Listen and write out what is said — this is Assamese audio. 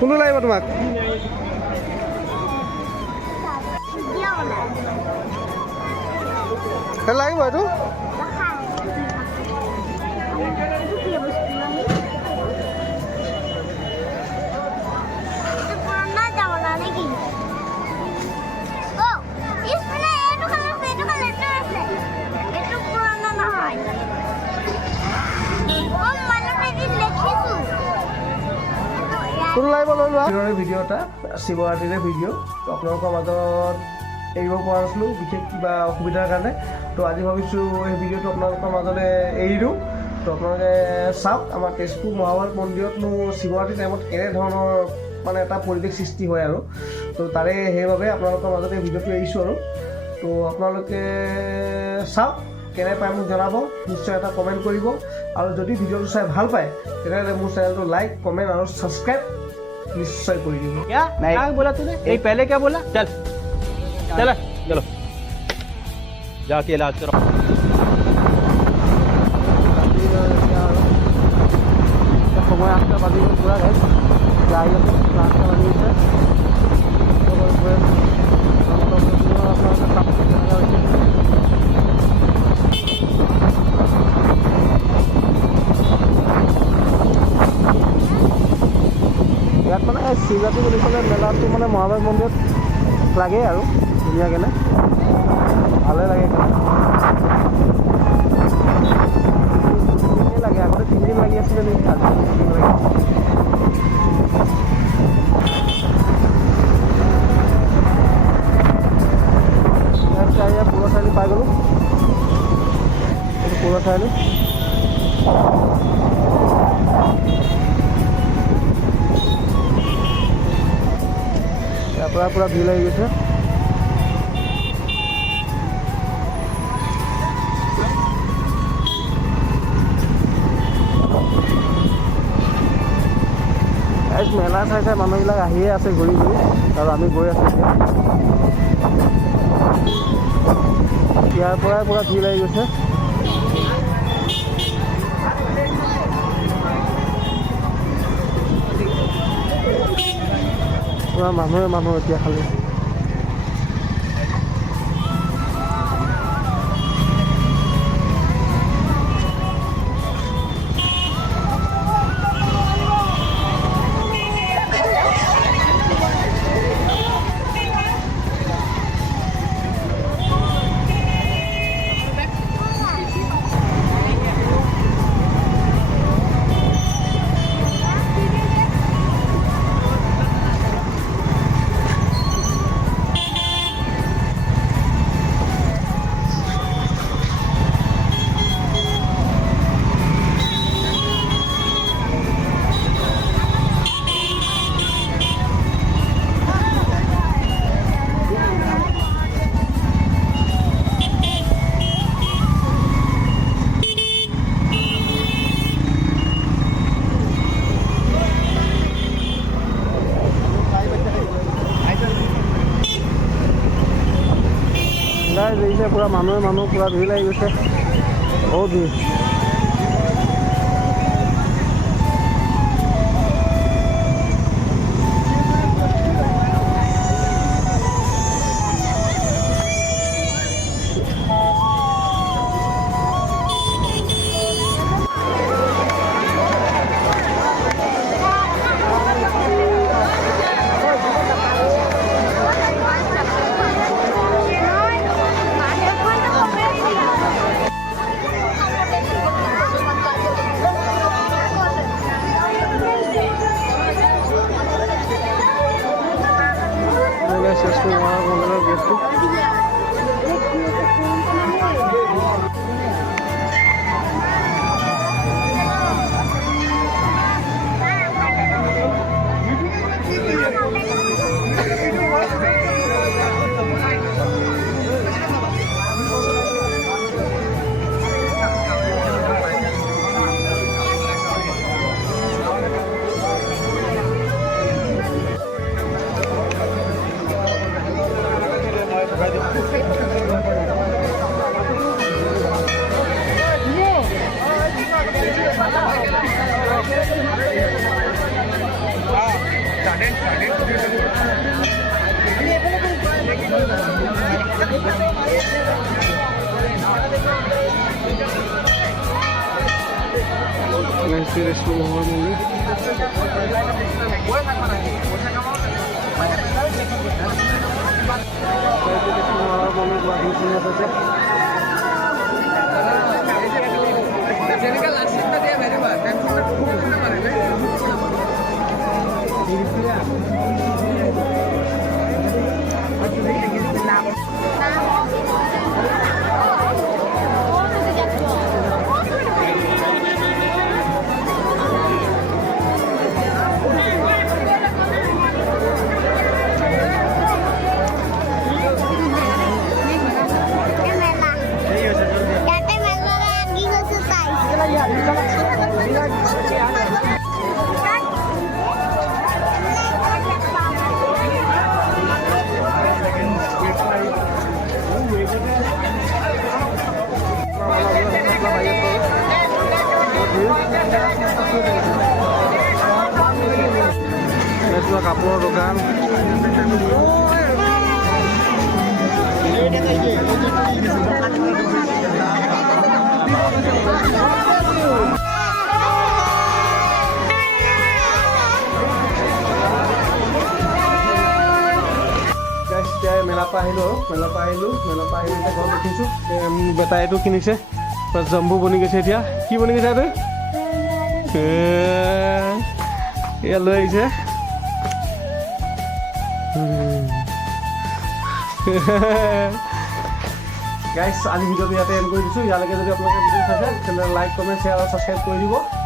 কোনটো লাগিব তোমাক লাগিব এইটো কোনটো লাগিব লৈ লোৱা ভিডিঅ' এটা শিৱৰাত্ৰিৰে ভিডিঅ' তো আপোনালোকৰ মাজত এৰিব পৰা নাছিলোঁ বিশেষ কিবা অসুবিধাৰ কাৰণে তো আজি ভাবিছোঁ এই ভিডিঅ'টো আপোনালোকৰ মাজলৈ এৰি দিওঁ তো আপোনালোকে চাওক আমাৰ তেজপুৰ মহাভৈৰৱ মন্দিৰতনো শিৱৰাত্ৰি টাইমত কেনেধৰণৰ মানে এটা পৰিৱেশ সৃষ্টি হয় আৰু তো তাৰে সেইবাবে আপোনালোকৰ মাজতে ভিডিঅ'টো এৰিছোঁ আৰু তো আপোনালোকে চাওক কেনে পায় মোক জনাব নিশ্চয় এটা কমেণ্ট কৰিব আৰু যদি ভিডিঅ'টো চাই ভাল পায় তেনেহ'লে মোৰ চেনেলটো লাইক কমেণ্ট আৰু ছাবস্ক্ৰাইব निश्चय कर दीजिए। क्या बोला तूने? नहीं पहले क्या बोला? चल चलो चलो जाके इलाज करो। समय आपका बाजी में पूरा है चाहिए तो रास्ता बाजी से ইয়াত মানে শিৱৰাত্ৰি বুলি ক'লে মেলাটো মানে মহাভৈৰৱ মন্দিৰত লাগে আৰু ধুনীয়াকৈ ভালে লাগে লাগে আগতে 3 দিন লাগি আছিলে নেকি পুৰা চাৰিআলি পাই গ'লোঁ এইটো পুৰা চাৰিআলি पूरा ভিড় হয়ে গেছে মেলা চাই চাই মানুহবিলাক আহিয়ে আছে ঘূৰি ঘূৰি আৰু আমি গৈ আছোঁ ইয়াৰ পৰাই পুৰা ভিড় লাগি গৈছে পুৰা মানুহ এতিয়া খালি দেখিছে পুৰা মানুহ পুৰা ভিৰ লাগি গৈছে বহুত ভিৰ গণেশজী ৰেষ্টুৰেণ্ট মন্দিৰ কাপোৰৰ দোকান মেলাৰ পৰা আহিলোঁ এতিয়া ঘৰত উঠিছোঁ বেটাই এইটো কিনিছে জম্বু বনি গৈছে এতিয়া কি বনি গৈছে এইটো এয়া লৈ আহিছে গাইছ আজি ভিডিঅ'টো ইয়াতে এণ্ড কৰি দিছোঁ ইয়ালৈকে যদি আপোনালোকে ভিডিঅ' চাইছে তেন্তে লাইক কমেণ্ট শ্বেয়াৰ আৰু ছাবস্ক্ৰাইব কৰি দিব